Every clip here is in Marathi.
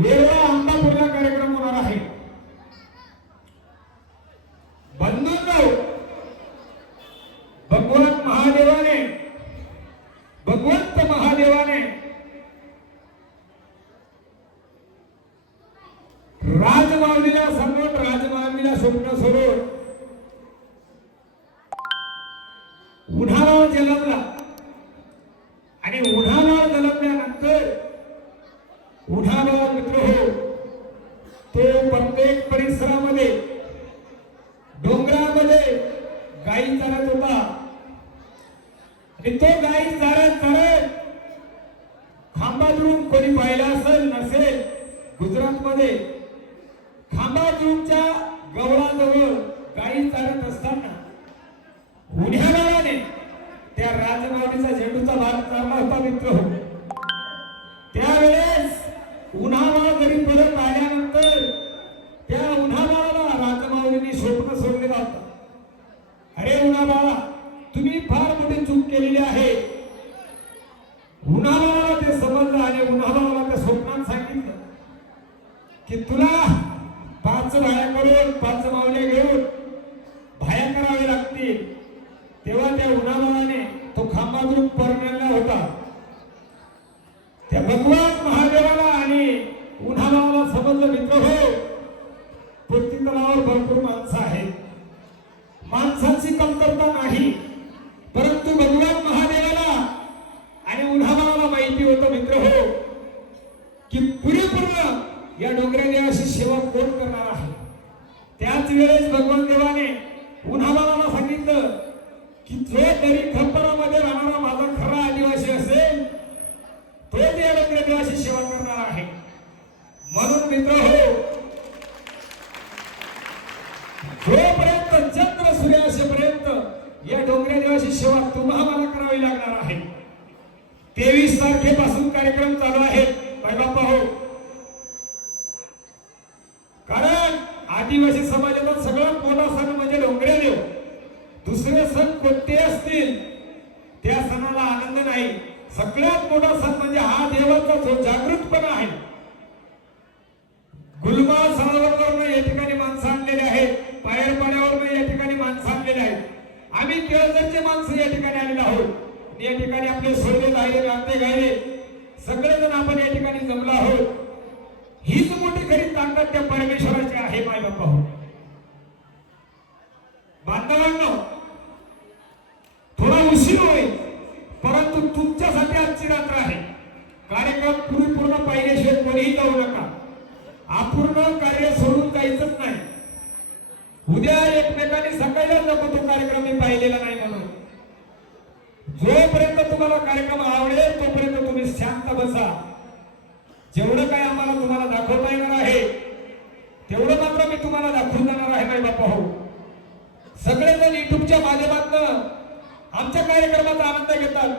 वेगळा अंबापूरला कार्यक्रम होणार आहे। बंधूंनो, भगवंत महादेवाने राजमाऊलीला सांगून राजमाऊलीला स्वप्न सोडून उन्हाळा जन्मला आणि उन्हाळा जन्मल्यानंतर उन्हाळा मित्र हो तो प्रत्येक परिसरामध्ये डोंगरामध्ये गाई चारत होता आणि तो गाई चारत खांबातून कोणी पाहिला असेल नसेल, गुजरातमध्ये खांबातूनच्या गवळाजवळ गाई चारत असताना उन्हाळ्याने त्या राजमाऊलीचा झेंडूचा भाग चालला होता मित्र हो। त्यावेळेस उन्हाळा घरी परत आल्यानंतर त्या उन्हाळ्याला राजमाऊलींनी स्वप्न सोडलेला होता। अरे उन्हाळा, तुम्ही फार मोठी चूक केलेली आहे। उन्हाळ्याला ते समजलं आणि उन्हाळ्याला त्या स्वप्नात सांगितलं की तुला 5 भाया करून 5 माऊले घेऊन भाया करावे लागतील। तेव्हा त्या उन्हाळ्याने तो खांबातून परमेला होता। त्या भगवान महादेवाला आणि उन्हाळ्याला समजलं मित्र हो, पृथ्वी तलावर भरपूर माणसं आहेत, माणसाची कमतरता नाही, परंतु भगवान महादेवाला आणि उन्हाळ्याला माहिती होतं मित्र हो की पुरेपूर्ण या डोंगरादेवाची सेवा कोण करणार आहे। त्याच वेळेस भगवान देवाने उन्हाळ्याला सांगितलं की जो तरी खप्परामध्ये राहणारा माझा खरा आदिवासी असेल तोच या डोंगरादेवाची सेवा करणार आहे। म्हणून मित्र हो, जोपर्यंत चंद्र सूर्य असेपर्यंत या डोंगरादेवाची सेवा तुम्हाला करावी लागणार आहे। 23 तारखेपासून कार्यक्रम चालू आहे बाप्पा हो। कारण आदिवासी समाजाचा सगळ्यात मोठा सण म्हणजे डोंगरेदेव। दुसरे सण कोणते असतील त्या सणाला आनंद नाही, सगळ्यात मोठा सण म्हणजे हा देवाचा जो जागृतपणा आहे। गुलमाल सरोवरवरून या ठिकाणी माणसं आणलेले आहेत, पायरपाड्यावरून या ठिकाणी माणसं आणलेले आहेत, आम्ही केळझरचे माणसं या ठिकाणी आलेले आहोत। या ठिकाणी आपले सोडले राहिले नाते गायले सगळेजण आपण या ठिकाणी जमलो आहोत। हीच मोठी खरी ताकद त्या परमेश्वराची आहे माय बाप्पा हो। बांधवांनो, थोडा उशीर होईल परंतु तुमच्यासाठी आजची रात्र आहे। कार्यक्रम पूर्ण पाहिल्याशिवाय कोणीही जाऊ नका, अपूर्ण कार्य सोडून जायचंच नाही। उद्या एकमेकांनी सकाळीच नको तो कार्यक्रम मी पाहिलेला नाही म्हणून। जोपर्यंत तुम्हाला कार्यक्रम आवडेल तोपर्यंत तुम्ही शांत बसा। जेवढं काय आम्हाला तुम्हाला दाखवता येणार आहे तेवढं मात्र मी तुम्हाला दाखवून जाणार आहे नाही बाप्पा हो। सगळेजण युट्यूबच्या माध्यमातून आमच्या कार्यक्रमाचा आनंद घेतात,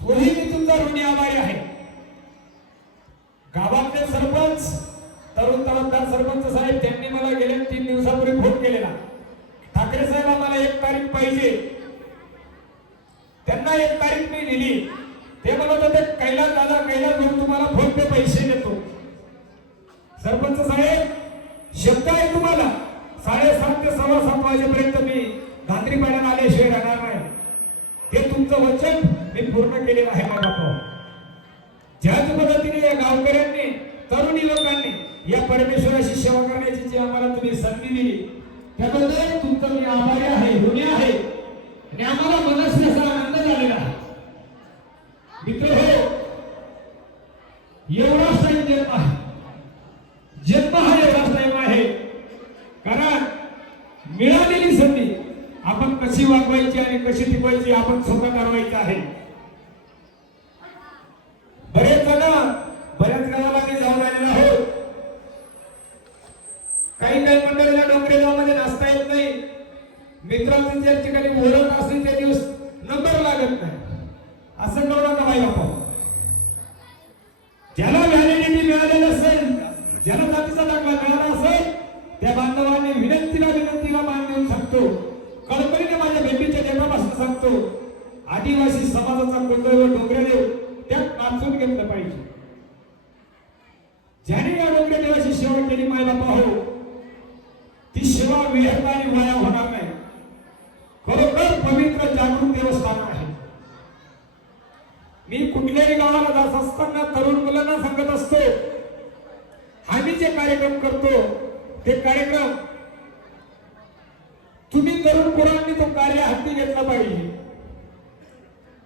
तोही मी तुमचा ऋणी आभारी आहे। गावातले सरपंच तरुण तवतदार सरपंच साहेब त्यांनी मला गेल्या 3 दिवसापूर्वी फोन केलेला, ठाकरे साहेब आम्हाला 1 तारीख पाहिजे। त्यांना 1 तारीख मी दिली। ते म्हणत होते कैलास दादा, कैलास भाऊ तुम्हाला फोन पे पैसे देतो। सरपंच साहेब शब्द आहे तुम्हाला, 7:30 ते 7:15 वाजेपर्यंत मी गांधरीपाड्याला आल्याशिवाय राहणार नाही। ते तुमचं वचन मी पूर्ण केलेलं आहे माझा भाऊ। ज्याच पद्धतीने या गावकऱ्यांनी तरुण युवकांनी या परमेश्वराची सेवा करण्याची जी आम्हाला तुम्ही संधी दिली त्याबद्दल तुमचा मी आभारी आहे, ऋणी आहे आणि आम्हाला मनस्याचा आनंद झालेला आहे। मित्र हो, एवढाच टाइम जन्म आहे, जन्म हा एवढाच टाइम आहे। कारण मिळालेली संधी आपण कशी वागवायची आणि कशी टिकवायची आपण स्वतः ठरवायचं आहे। बरेच जण बऱ्याच गावाला मी जाऊन आलेला आहोत। काही मंडळीला डोंगरेगावमध्ये नाचता येत नाही, मित्रांची ज्या ठिकाणी ओळख असेल त्या दिवस नंबर लागत नाही, असं करू नका बाई बापा। ज्याला व्हॅलिडिटी मिळालेली असेल, ज्याला जातीचा दाखला मिळाला असेल त्या बांधवांनी विनंतीला मान देऊन सांगतो, कळकळीने माझ्या भेटीच्या देवापासून सांगतो, आदिवासी समाजाचा कुलदैव डोंगरेदेव त्यात नाचून घेतलं पाहिजे। ज्याने या डोंगरे देवाची सेवा केली मायला पाहू ती सेवा व्यर्थ आणि वाया होणार नाही. खरोखर पवित्र जागृत देवस्थान आहे. मी कुठल्याही गावाला जात असताना तरुण मुलांना सांगत असतो, आम्ही जे कार्यक्रम करतो ते कार्यक्रम तुम्ही तरुण मुलांनी तो कार्य हाती घेतला पाहिजे.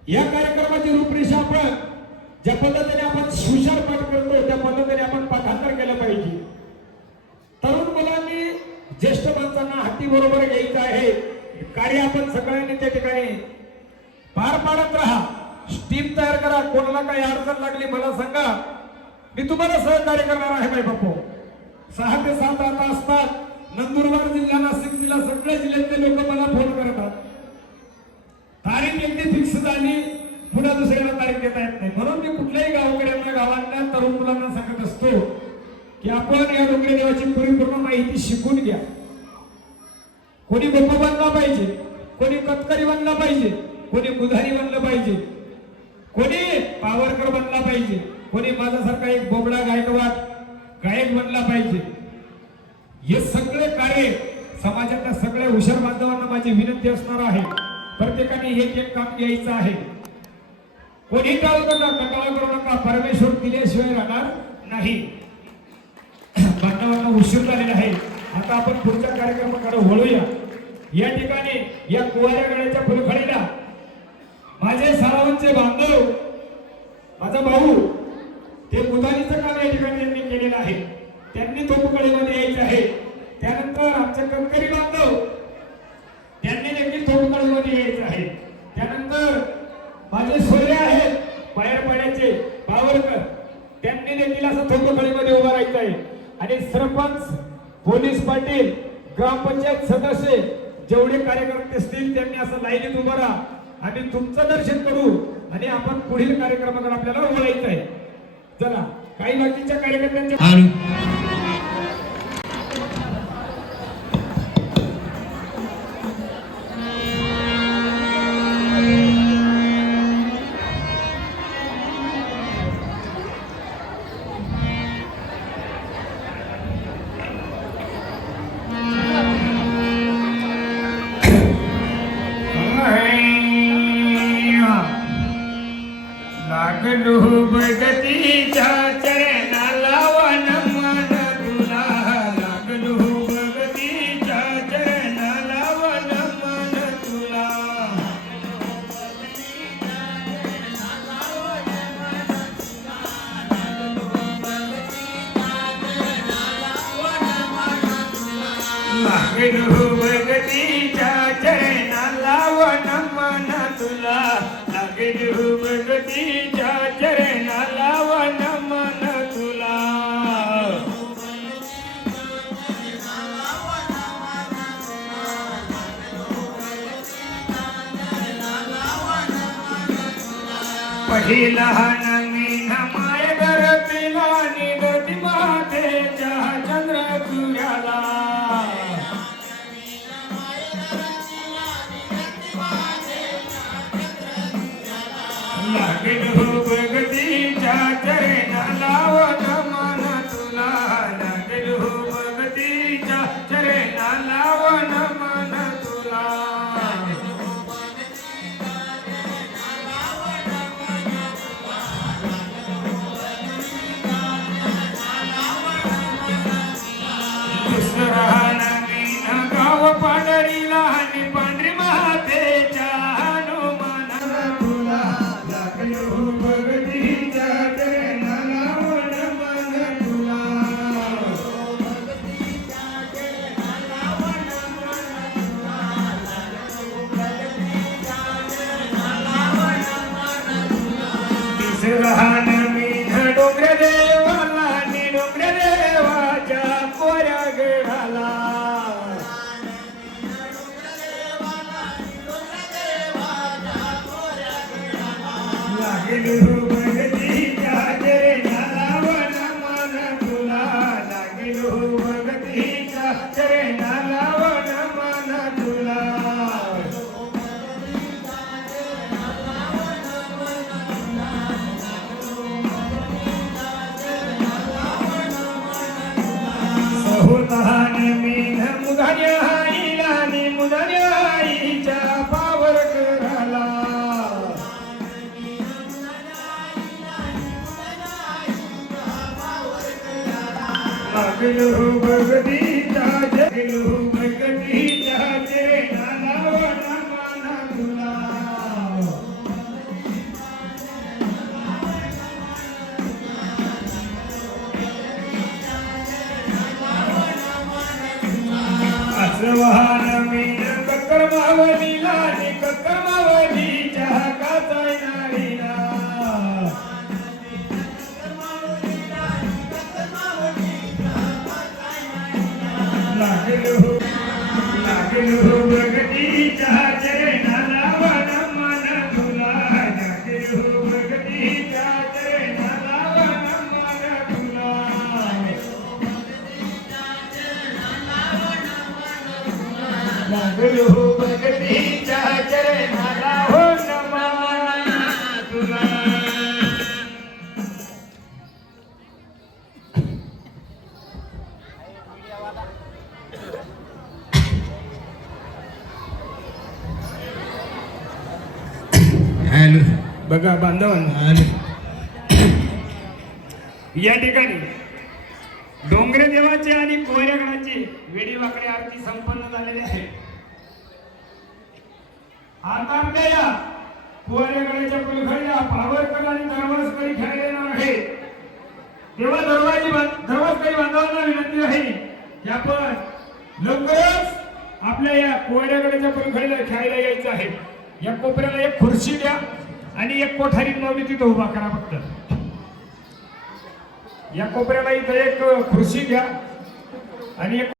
या कार्यक्रमाची रूपरेषा आपण ज्या पद्धतीने आपण सुशार पाठ करतो त्या पद्धतीने आपण पाठांतर केलं पाहिजे. तरुण मुलांनी ज्येष्ठ माणसांना हाती बरोबर घ्यायचं आहे. कार्य आपण सगळ्यांनी त्या ठिकाणी पार पाडत राहा. टीम तयार करा. कोणाला काही अडचण लागली मला सांगा, मी तुम्हाला सहकार्य करणार आहे. बाई बापू 6 ते 7 आता असतात. नंदुरबार जिल्हा, नाशिक जिल्हा सगळ्या जिल्ह्यातले लोक मला फोन करतात. तारीख एकटी फिक्स झाली, पुन्हा दुसऱ्याला तारीख देता येत नाही. म्हणून मी कुठल्याही गावकऱ्यांना, गावांना, तरुण मुलांना सांगत असतो की आपण या डोंगरे देवाची परिपूर्ण माहिती शिकून घ्या. कोणी गोप बनला पाहिजे, कोणी कतकरी बनला पाहिजे, कोणी बुधारी बनलं पाहिजे, कोणी पावरकर बनला पाहिजे, कोणी माझ्यासारखा एक बोबडा गायकवाड गायक बनला पाहिजे. हे सगळे कार्य समाजातल्या सगळ्या हुशार बांधवांना माझी विनंती असणार आहे. प्रत्येकाने एक एक काम घ्यायचं आहे. कोणी टाळू नका, कंटाळा करू नका. परमेश्वर दिल्याशिवाय राहणार नाही. बांधवांना उशीर झालेला आहे. आता आपण पुढच्या कार्यक्रमाकडे वळूया. या ठिकाणी या कुवाऱ्या गडाच्या फुलखडीला माझे सारावंचे बांधव, माझा भाऊ, ते बुधानीचं काम या ठिकाणी त्यांनी केलेलं आहे. त्यांनी तोपुकळीमध्ये यायचे आहे. त्यानंतर आमचे कणकरी बांधव, त्यांनी देखील तोपुकळीमध्ये यायचं आहे. त्यानंतर माझे सोयरे आहेत बाहेर पाड्याचे बावरकर, त्यांनी देखील असं तोपुकळीमध्ये उभं राहायचं आहे. आणि सरपंच, पोलीस पाटील, ग्रामपंचायत सदस्य जेवढे कार्यकर्ते असतील त्यांनी असं लाईनीत उभं राहा. आम्ही तुमचं दर्शन करू आणि आपण पुढील कार्यक्रमाकडे आपल्याला वळायचं आहे. चला, काही बाकीच्या कार्यकर्त्यांच्या लागलो भगतीच्या चरणाला वन मन तुला. लागलो भगतीच्या चरणाला वन मन तुला. लागलो भगतीच्या चरणाला वन मन तुला. लागलो भगतीच्या चरणाला वन मन तुला. पहिला मीन माय घर पिला निगती मातेच्या चंद्र तुझ्याला. लागलो भगतीच्या चरणाला वन मन तुला. लागलो भगतीच्या चरणाला वन मन तुला. मुधान्या आईला आणि मुधान्या आईच्या पावर कराला लागलो भगतीचा जगलो भगतीच्या चरणाला वनमाना तुला असवान मीन कर्मावलीला आणि कर्मावलीच्या हाकाचा नारीला लागलो लागलो भगतीच्या चरणाला वनमाना तुला लागलो भगतीच्या चरणाला वनमाना तुला लागलो भगतीच्या चरणाला वनमाना तुला बघा बांधवांना या ठिकाणी डोंगरे देवाची आणि कोयरेगडाची वेडीवाकडी आरती संपन्न झालेली आहे. आता आपल्या या कोयरेगडाच्या कुलखडीला पावरकर आणि दरवाजकरी खेळायला येणार आहे. तेव्हा दरवाजकरी बांधवांना विनंती आहे की आपण लवकरच आपल्या या कोयरेगडाच्या कुलखडीला खेळायला यायचं आहे. या कोपऱ्याला एक खुर्ची द्या आणि एक कोठारी नवली तिथं उभा करा. फक्त या कोपऱ्याला इथं एक खुर्ची घ्या आणि एक